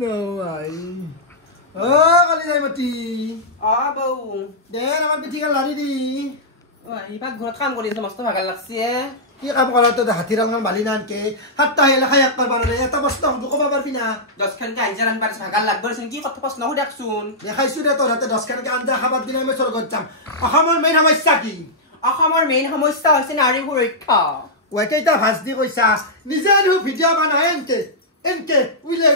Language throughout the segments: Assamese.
No ai. Kali này mà tì. Bau. Deh, nama piti kan lari di. Iba gua kam ko dito masto magal laksi Ki kamu kalau tuh hatiran kan balinan ke. Hatta hela kayak par le eta masto buko babar pina. Dos kan jalan bar magal lag bar sing ki kok pas no dak sun. Ya kai sudah tuh hata dos kan ke anda khabar dinai me sor gocam. Ahamon main hamai saki. Ahamor main hamosta hoise nari hurekha. Wai ta ভাজ দি কইছা নিজে আৰু ভিডিও বানায় এনকে উইলে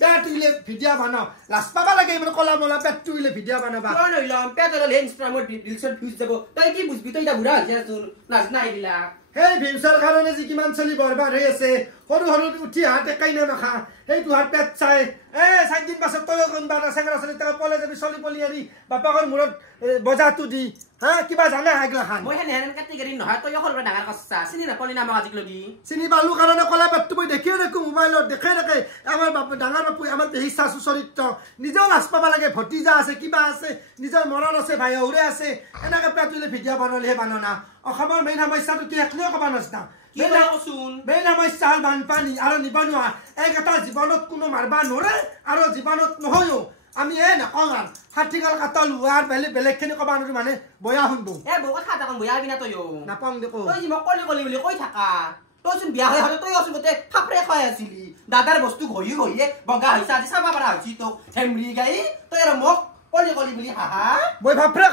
পেট উইলে ভিডিও বানাও লাজ পাবা লাগে মানে কলা মলা পেট উইলে ভিডিও বানাবা কোন হইলাম পেট হলে ইনস্টাগ্রামত রিলসত ভিউজ যাব তাই কি বুঝবি তই এটা বুঢ়া হইছে তোর নাজ না এইবিলাক সেই ভিউজৰ কাৰণে যে কিমান চলি বৰবাদ হৈ আছে সৰু সৰু উঠি হাতে কাইনা মাখা সেই তুহাৰ পেট চাই চাই দিন পাছত তই কোনবা চেংৰা চলি তাক পলে যাবি চলি পলি আৰি বাপাকৰ মূৰত বজাটো দি হা কিবা জানা আগলা খান মই হেন কাটেগৰী নহয় তই অকল ডাঙৰ কচ্চা চিনি নাপলি না আমাক আজিক লগি চিনি পালো কাৰণে কলা পেটটো মই দেখিয়ে দেখো মোবাইলত দেখে আমাৰ বাপ ডাঙৰ বাপু আমাৰ পেহী চাচু চৰিত্ৰ নিজেও লাজ পাবা লাগে ভতিজা আছে কিবা আছে নিজৰ মৰণ আছে ভাই উৰে আছে এনেকে পেটুলে ভিডিঅ' বনালেহে বাননা অসমৰ মেইন সমস্যাটো কি একলিও কবা নস্তা মেইন সমস্যা হ'ল বানপানী আৰু নিবনুৱা এটা জীৱনত কোনো মাৰবা নৰে আৰু জীৱনত নহয়ও আমি নকওঁ আৰু হাতীগাল কাটল হোৱাৰ বেলেগখিনি কবা নোৱাৰো মানে বয়া শুনবো বৌ কথা এটা কম বয়া বিনা তইও নাপাওঁ দেখো তই যি মোক কলি বুলি কৈ থাকা তইচোন বিয়া হৈ তই আছোন গোটেই থাপৰে খাই আছিলি দাদাৰ বস্তু ঘঁহিয়ে বগা হৈছে আজি চাবা পৰা হৈছি তোক হেমৰি গাই তই আৰু মোক কলি বুলি হাহা মই ভাপৰে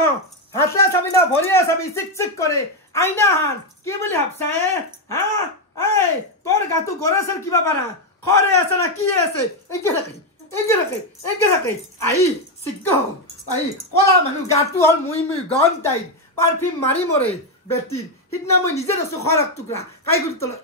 খাওঁ হাতে চাবি না ভৰিয়ে চাবি চিক কৰে আইনা হান কি বুলি ভাবছা হা তোৰ গাটো গৰাছিল কিবা পাৰা খৰে আছে না কি আছে একে থাকে আই চিক আই কলা মানুহ গাটো হ'ল মুই গন টাই পাৰফিউম মাৰি মৰে বেটিৰ সিদিনা মই নিজে আছো খৰাক টুকুৰা কাই কৰি তলে